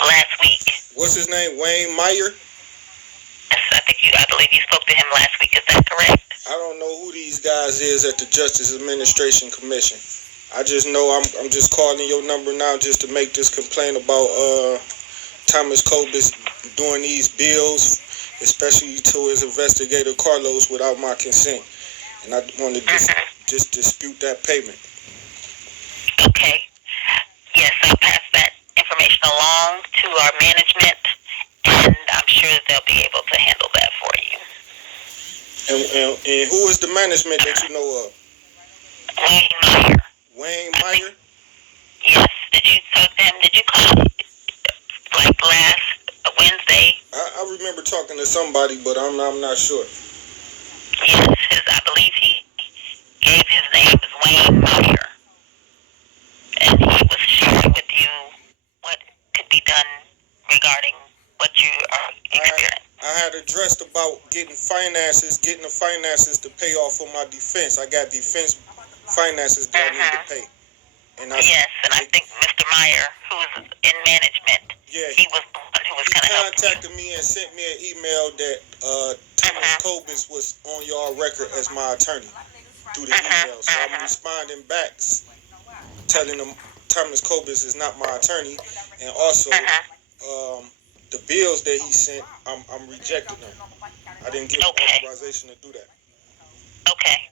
last week. What's his name? Wayne Meyer? I believe you spoke to him last week. Is that correct? I don't know who these guys is at the Justice Administration Commission. I just know I'm just calling your number now just to make this complaint about Thomas Kobus doing these bills, especially to his investigator Carlos without my consent. And I want to just dispute that payment. Okay. Yes, I'll pass that information along to our management, and I'm sure they'll be able to handle that for you. And who is the management that you know of? Wayne Meyer. Wayne Meyer? Yes. Did you talk to him? Did you call like last Wednesday? I remember talking to somebody, but I'm not sure. Yes, I believe he gave his name as Wayne Meyer, and he was sharing with you what could be done regarding what you are experiencing. I had addressed about getting the finances to pay off for my defense. I got defense finances that I need to pay. And I think Mr. Meyer, who's in management, he was the one who was going to help you. He contacted me and sent me an email that Thomas Kobus was on your record as my attorney through the email. So I'm responding back telling him Thomas Kobus is not my attorney, and also the bills that he sent, I'm rejecting them. I didn't give him authorization to do that. Okay.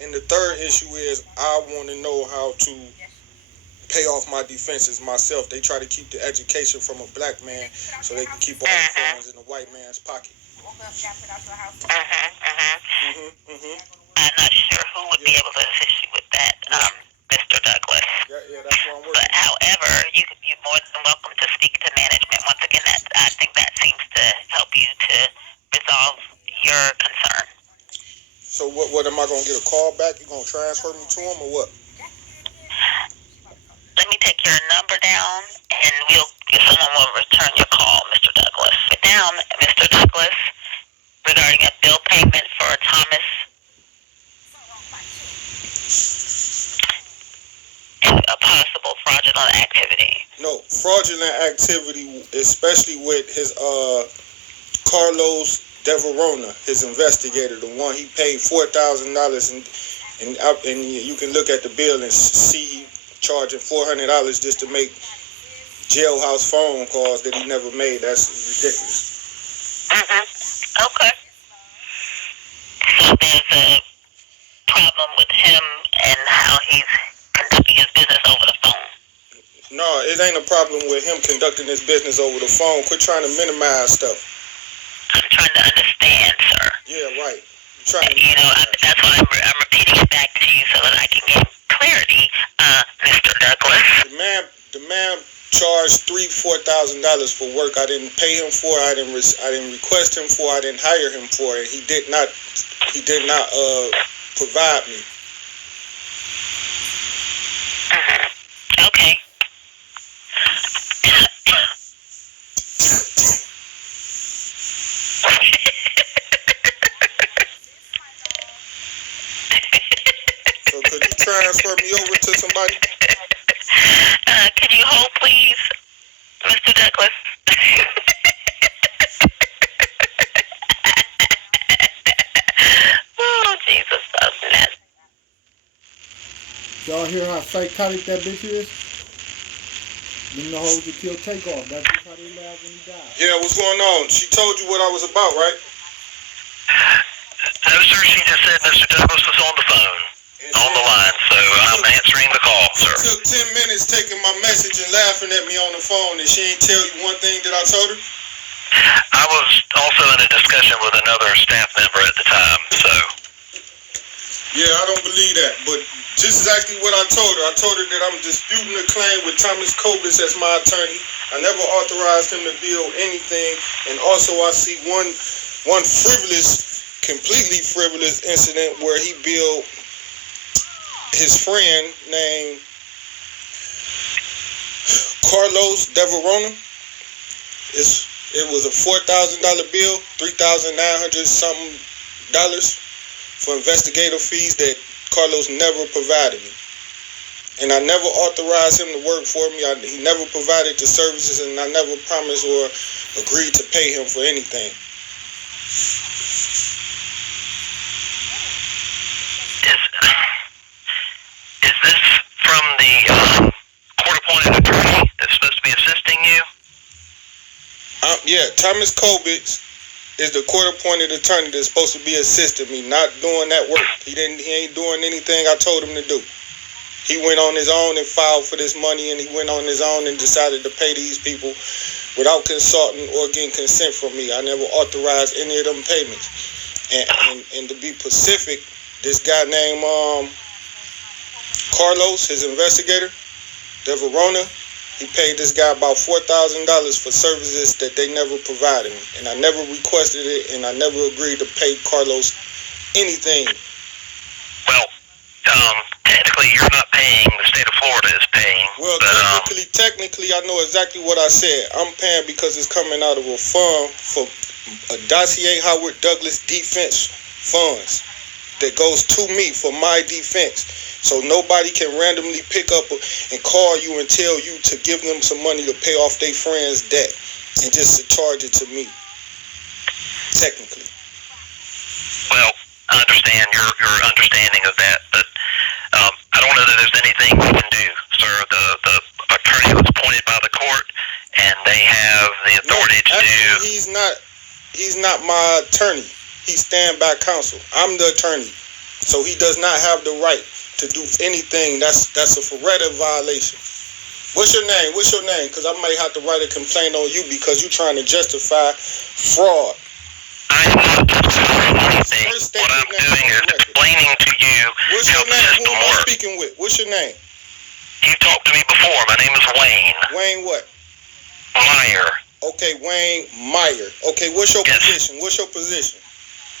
And the third issue is I want to know how to pay off my defenses myself. They try to keep the education from a black man so they can keep all the funds in the white man's pocket. I'm not sure who would be able to assist you with that, Mr. Douglas. Yeah, that's what I'm working. But however, you're more than welcome to speak to management. Once again, I think that seems to help you to resolve your concern. So what am I going to get a call back? You going to transfer me to him or what? Let me take your number down, and someone will return your call, Mr. Douglas. Put down, Mr. Douglas, regarding a bill payment for Thomas. A possible fraudulent activity. No, fraudulent activity, especially with his Carlos Deverona, his investigator, the one he paid $4,000, and you can look at the bill and see he charging $400 just to make jailhouse phone calls that he never made. That's ridiculous. Okay. So there's a problem with him and how he's conducting his business over the phone. No, it ain't a problem with him conducting his business over the phone. Quit trying to minimize stuff. I'm trying to understand, sir. Yeah, right. That's why I'm repeating it back to you so that I can get clarity, Mr. Douglas. The man charged $4,000 for work I didn't pay him for. I didn't request him for. I didn't hire him for it. He did not provide me. Okay. So could you transfer me over to somebody? Can you hold, please, Mr. Douglas? Oh, Jesus, that's nasty. Y'all hear how psychotic that bitch is? Them the hoes that kill Takeoff. That's just how they laugh when he dies. Yeah, what's going on? She told you what I was about, right? No, sir. She just said Mr. Douglas was on the phone, on the line, so I'm answering the call, sir. She took 10 minutes taking my message and laughing at me on the phone, and she ain't tell you one thing that I told her? I was also in a discussion with another staff member at the time, so. Yeah, I don't believe that, but just exactly what I told her. I told her that I'm disputing the claim with Thomas Kobus as my attorney. I never authorized him to build anything, and also I see one completely frivolous incident where he billed his friend named Carlos Deverona. It was a $4,000 bill, $3,900 something dollars for investigative fees that Carlos never provided me. and I never authorized him to work for me. He never provided the services, and I never promised or agreed to pay him for anything. Is this from the court-appointed attorney that's supposed to be assisting you? Yeah, Thomas Kobitz is the court-appointed attorney that's supposed to be assisting me, not doing that work. He ain't doing anything I told him to do. He went on his own and filed for this money, and he went on his own and decided to pay these people without consulting or getting consent from me. I never authorized any of them payments. And to be specific, this guy named Carlos, his investigator, De Verona, he paid this guy about $4,000 for services that they never provided me. And I never requested it, and I never agreed to pay Carlos anything. Well, technically you're not paying, the state of Florida is paying. Well, but, technically, I know exactly what I said. I'm paying because it's coming out of a fund for a Dossier Howard Douglas defense funds that goes to me for my defense. So nobody can randomly pick up and call you and tell you to give them some money to pay off their friend's debt and just to charge it to me. Technically. Well, I understand your understanding of that, but I don't know that there's anything we can do, sir. The attorney was appointed by the court, and they have the authority to do. He's not my attorney. He's stand-by counsel. I'm the attorney, so he does not have the right to do anything. That's a FRERETA violation. What's your name? Because I might have to write a complaint on you because you're trying to justify fraud. I'm not justifying anything. What I'm doing is explaining to you how the system works. Who am I speaking with? What's your name? You talked to me before. My name is Wayne. Wayne what? Meyer. Okay, Wayne Meyer. Okay, what's your position? What's your position?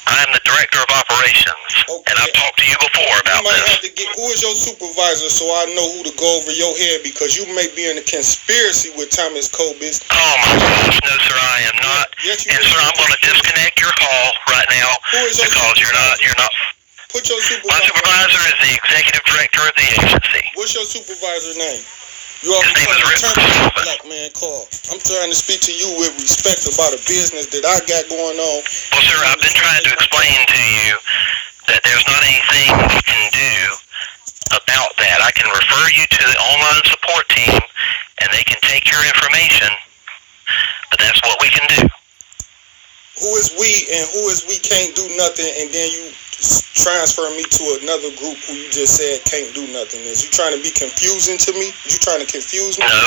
I'm the director of operations, and I've talked to you before about this. Who is your supervisor so I know who to go over your head, because you may be in a conspiracy with Thomas Kobitz. Oh my gosh, no sir, I am not. Yes, and sir, I'm going to disconnect your call right now because you're not. Put your supervisor. My supervisor is the executive director of the agency. What's your supervisor's name? You His name is Rick. Black man call. I'm trying to speak to you with respect about a business that I got going on. Well, sir, I've been trying to explain to you that there's not anything we can do about that. I can refer you to the online support team, and they can take your information, but that's what we can do. Who is we and who is we can't do nothing, and then you transfer me to another group who you just said can't do nothing? Is you trying to be confusing to me? You trying to confuse me? No.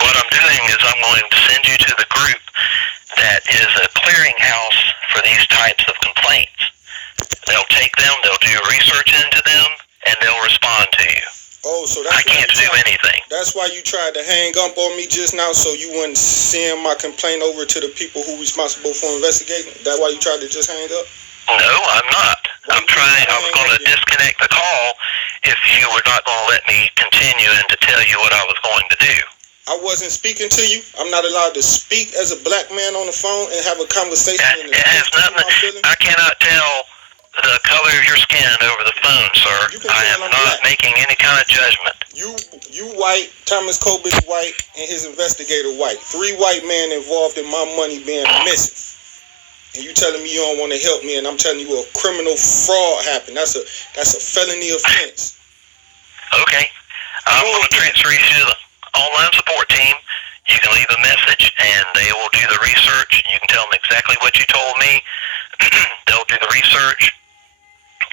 What I'm doing is I'm going to send you to the group that is a clearinghouse for these types of complaints. They'll take them, they'll do research into them, and they'll respond to you. Oh, so that's I can't do anything. That's why you tried to hang up on me just now, so you wouldn't send my complaint over to the people who responsible for investigating? That why you tried to just hang up? No, I'm not. I was going to disconnect the call if you were not going to let me continue and to tell you what I was going to do. I wasn't speaking to you. I'm not allowed to speak as a black man on the phone and have a conversation. It has nothing. I cannot tell the color of your skin over the phone, sir. I am not making any kind of judgment. You white, Thomas Kobitz white, and his investigator white. 3 white men involved in my money being missing. And you telling me you don't want to help me, and I'm telling you a criminal fraud happened. That's a felony offense. Okay. I'm going to transfer you to the online support team. You can leave a message, and they will do the research. You can tell them exactly what you told me. They'll do the research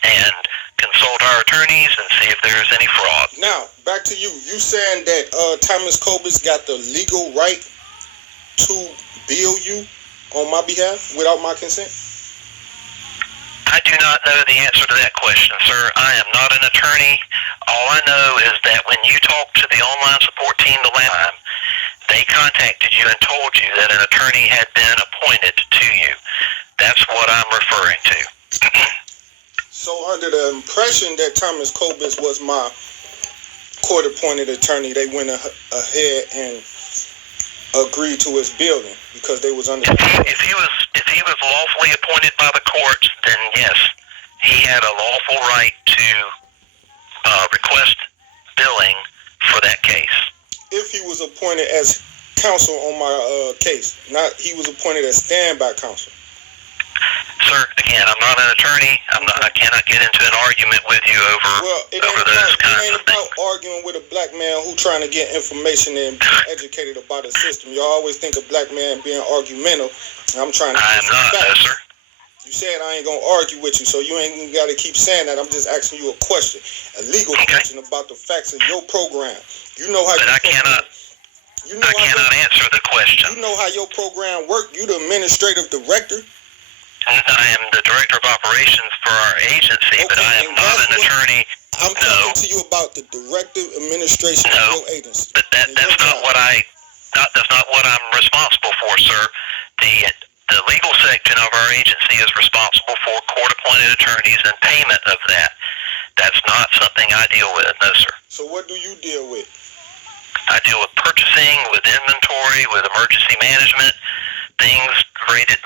and consult our attorneys and see if there's any fraud. Now, back to you. You saying that Thomas Kobitz got the legal right to bill you on my behalf without my consent? I do not know the answer to that question, sir. I am not an attorney. All I know is that when you talked to the online support team the last time, they contacted you and told you that an attorney had been appointed to you. That's what I'm referring to. So under the impression that Thomas Kobitz was my court-appointed attorney, they went ahead and agreed to his building because they was under. If he was lawfully appointed by the courts, then yes, he had a lawful right to request billing for that case. If he was appointed as counsel on my case, not he was appointed as standby counsel. Sir, again, I'm not an attorney. I cannot get into an argument with you over those kinds of things. It ain't about arguing with a black man who trying to get information and be educated about a system. Y'all always think a black man being argumentative. I'm trying to. I am not, no, sir. You said I ain't gonna argue with you, so you ain't even gotta keep saying that. I'm just asking you a question, a legal question about the facts of your program. You know how. But I cannot answer the question. You know how your program work. You the administrative director. I am the director of operations for our agency, okay, but I am not an attorney. I'm talking to you about the directive administration of your agency. But that's not what that's not what I'm responsible for, sir. The legal section of our agency is responsible for court-appointed attorneys and payment of that. That's not something I deal with, no, sir. So what do you deal with? I deal with purchasing, with inventory, with emergency management, things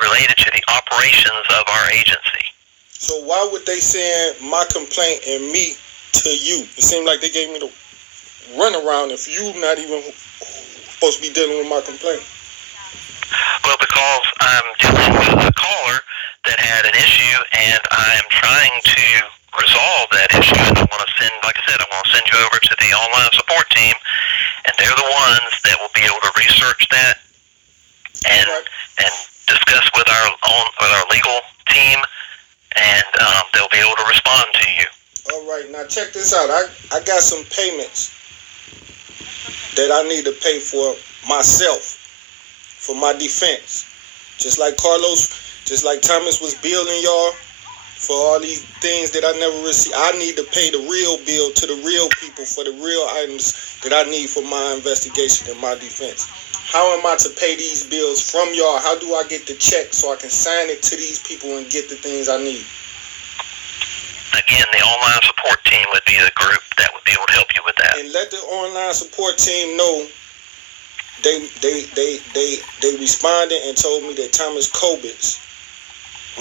related to the operations of our agency. So why would they send my complaint and me to you? It seemed like they gave me the runaround if you not even supposed to be dealing with my complaint. Well, because I'm dealing with a caller that had an issue, and I am trying to resolve that issue, and I want to send, like I said, I want to send you over to the online support team, and they're the ones that will be able to research that and discuss with our legal team, and they'll be able to respond to you. All right, now check this out. I got some payments that I need to pay for myself, for my defense. Just like Thomas was billing y'all for all these things that I never received. I need to pay the real bill to the real people for the real items that I need for my investigation and my defense. How am I to pay these bills from y'all? How do I get the check so I can sign it to these people and get the things I need? Again, the online support team would be the group that would be able to help you with that. And let the online support team know. They responded and told me that Thomas Kobitz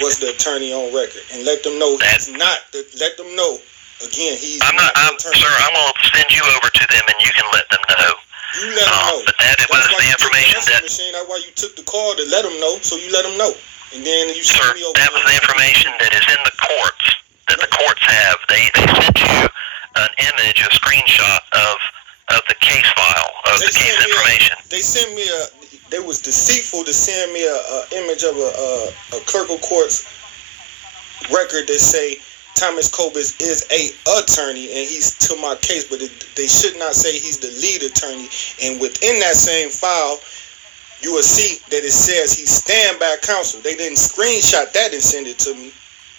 was the attorney on record, and let them know he's not. Let them know again he's. I'm not. Sir, I'm gonna send you over to them, and you can let them know. You let them know. But that was the information that's why you took the call to let them know. So you let them know, and then you. Sir, that was the information that is in the courts. That the courts have. They sent you an image, a screenshot of the case file, of the case information. They sent me they was deceitful to send me a image of a clerk of court's record that say Thomas Kobitz is a attorney and he's to my case, but they should not say he's the lead attorney. And within that same file, you will see that it says he's standby counsel. They didn't screenshot that and send it to me.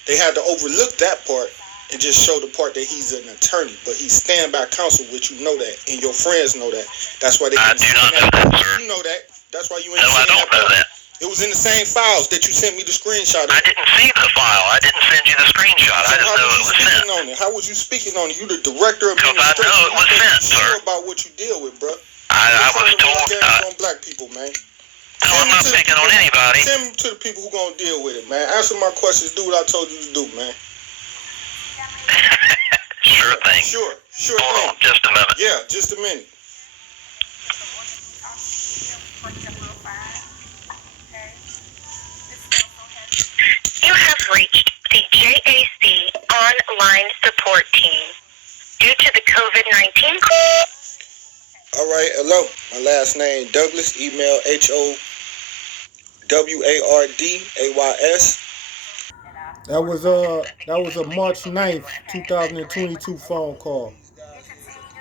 They had to overlook that part and just show the part that he's an attorney, but he's standby counsel, which you know that, and your friends know that. That's why they. I do not know that, sir. You know that. That's why you ain't. No, I don't know that. It was in the same files that you sent me the screenshot of. I didn't see the file. I didn't send you the screenshot. So I just know it was sent. On it? How was you speaking on it? You the director of administration. Because I know it was sent, sir. Sure about what you deal with, bro. I was told. On black people, man. No, I'm not picking on anybody. Send them to the people who gonna deal with it, man. Answer my questions. Do what I told you to do, man. Sure thing. Sure Hold on just a minute. Yeah, just a minute. You have reached the JAC online support team. Due to the COVID-19 All right, hello. My last name Douglas. Email HOWARDAYS. That was a March 9th, 2022 phone call.